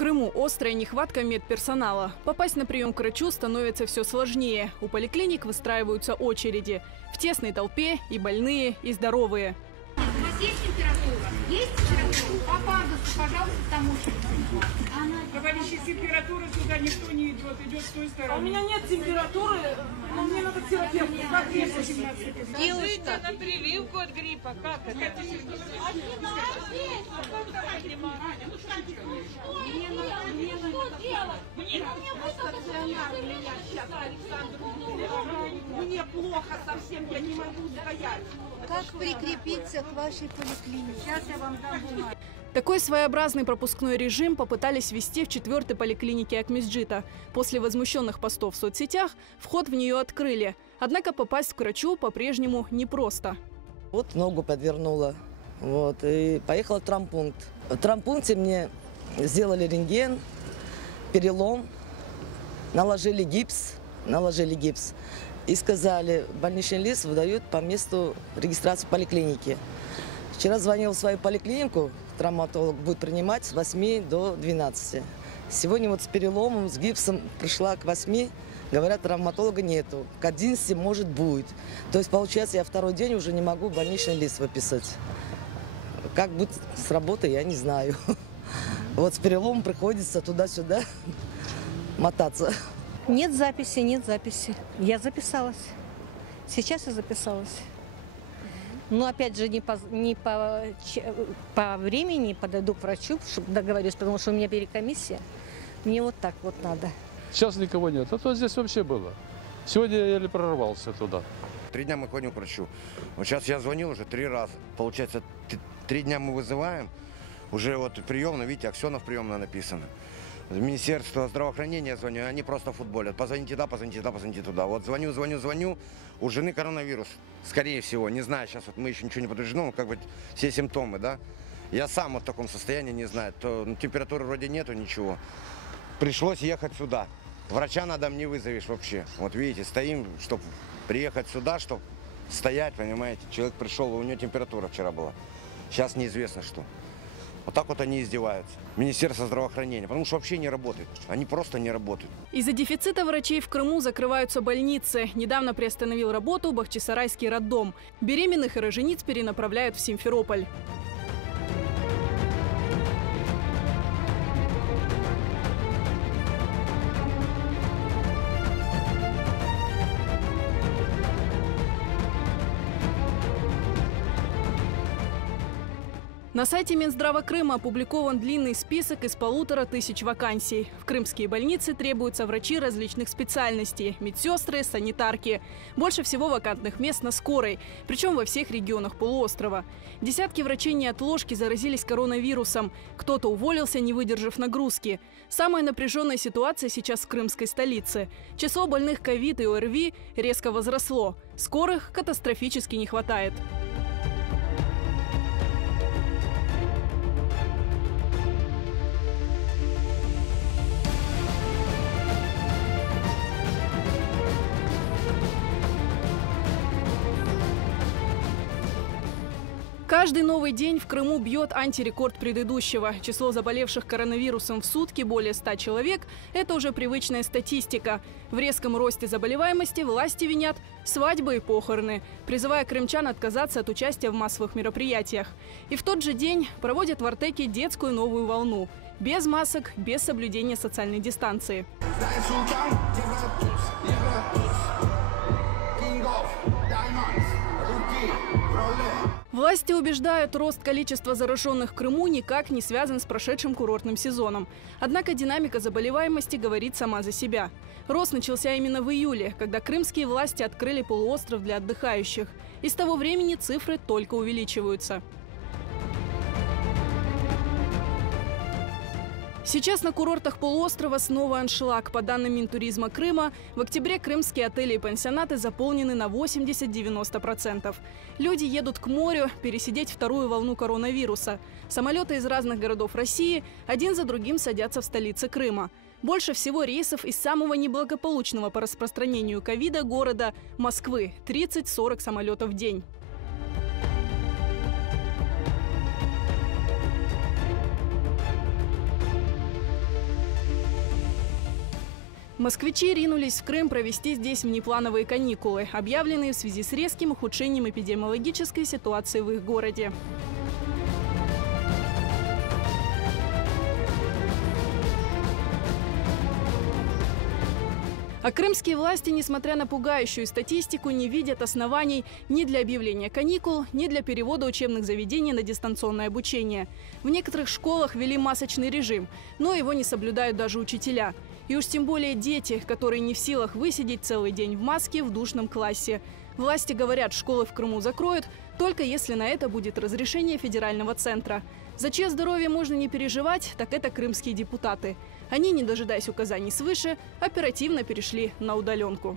Крыму острая нехватка медперсонала. Попасть на прием к врачу становится все сложнее. У поликлиник выстраиваются очереди. В тесной толпе и больные, и здоровые. У вас есть температура? Есть температура? По пандусу, пожалуйста, там очередь. Говорящая температура, сюда никто не идет, идет с той стороны. А у меня нет температуры, но мне надо к терапевту. Как есть? Девушка на прививку от гриппа. Как это? Мне плохо совсем, я не могу стоять. Как прикрепиться к вашей поликлинике? Сейчас я вам дам бумагу. Такой своеобразный пропускной режим попытались ввести в 4-й поликлинике Акмесджита. После возмущенных постов в соцсетях вход в нее открыли. Однако попасть к врачу по-прежнему непросто. Вот ногу подвернула, и поехала в травмпункт. В травмпункте мне сделали рентген, перелом, наложили гипс и сказали, больничный лист выдают по месту регистрации в поликлинике. Вчера звонил в свою поликлинику, травматолог будет принимать с 8 до 12. Сегодня с переломом, с гипсом пришла к 8, говорят, травматолога нету, к 11 может будет. То есть получается, я второй день уже не могу больничный лист выписать. Как будет с работой, я не знаю. С переломом приходится туда-сюда мотаться. Нет записи. Я записалась. Сейчас я записалась. Но опять же не по времени подойду к врачу, чтобы договорюсь, потому что у меня перекомиссия. Мне вот так вот надо. Сейчас никого нет, а то здесь вообще было. Сегодня я еле прорвался туда. 3 дня мы ходим к врачу. Сейчас я звонил уже 3 раза. Получается, 3 дня мы вызываем. Уже приемно, видите, Аксенов приемно написано. В Министерство здравоохранения звоню, они просто футболят. Позвоните туда, позвоните туда. Звоню. У жены коронавирус, скорее всего. Не знаю, сейчас мы еще ничего не подтверждено, все симптомы, да. Я сам в таком состоянии, не знаю. Температуры вроде нету, ничего. Пришлось ехать сюда. Врача на дом не вызовешь вообще. Видите, стоим, чтобы приехать сюда, чтобы стоять, понимаете. Человек пришел, у него температура вчера была. Сейчас неизвестно что. Вот так они издеваются. Министерство здравоохранения, потому что вообще не работает. Они просто не работают. Из-за дефицита врачей в Крыму закрываются больницы. Недавно приостановил работу Бахчисарайский роддом. Беременных и рожениц перенаправляют в Симферополь. На сайте Минздрава Крыма опубликован длинный список из 1500 вакансий. В крымские больницы требуются врачи различных специальностей – медсестры, санитарки. Больше всего вакантных мест на скорой, причем во всех регионах полуострова. Десятки врачей неотложки заразились коронавирусом. Кто-то уволился, не выдержав нагрузки. Самая напряженная ситуация сейчас в крымской столице. Число больных ковид и ОРВИ резко возросло. Скорых катастрофически не хватает. Каждый новый день в Крыму бьет антирекорд предыдущего. Число заболевших коронавирусом в сутки более 100 человек – это уже привычная статистика. В резком росте заболеваемости власти винят свадьбы и похороны, призывая крымчан отказаться от участия в массовых мероприятиях. И в тот же день проводят в Артеке детскую новую волну. Без масок, без соблюдения социальной дистанции. Власти убеждают, рост количества зараженных в Крыму никак не связан с прошедшим курортным сезоном. Однако динамика заболеваемости говорит сама за себя. Рост начался именно в июле, когда крымские власти открыли полуостров для отдыхающих. И с того времени цифры только увеличиваются. Сейчас на курортах полуострова снова аншлаг. По данным Минтуризма Крыма, в октябре крымские отели и пансионаты заполнены на 80–90%. Люди едут к морю пересидеть вторую волну коронавируса. Самолеты из разных городов России один за другим садятся в столице Крыма. Больше всего рейсов из самого неблагополучного по распространению ковида города Москвы – 30–40 самолетов в день. Москвичи ринулись в Крым провести здесь внеплановые каникулы, объявленные в связи с резким ухудшением эпидемиологической ситуации в их городе. А крымские власти, несмотря на пугающую статистику, не видят оснований ни для объявления каникул, ни для перевода учебных заведений на дистанционное обучение. В некоторых школах ввели масочный режим, но его не соблюдают даже учителя. И уж тем более дети, которые не в силах высидеть целый день в маске в душном классе. Власти говорят, школы в Крыму закроют, только если на это будет разрешение федерального центра. За чье здоровье можно не переживать, так это крымские депутаты. Они, не дожидаясь указаний свыше, оперативно перешли на удаленку.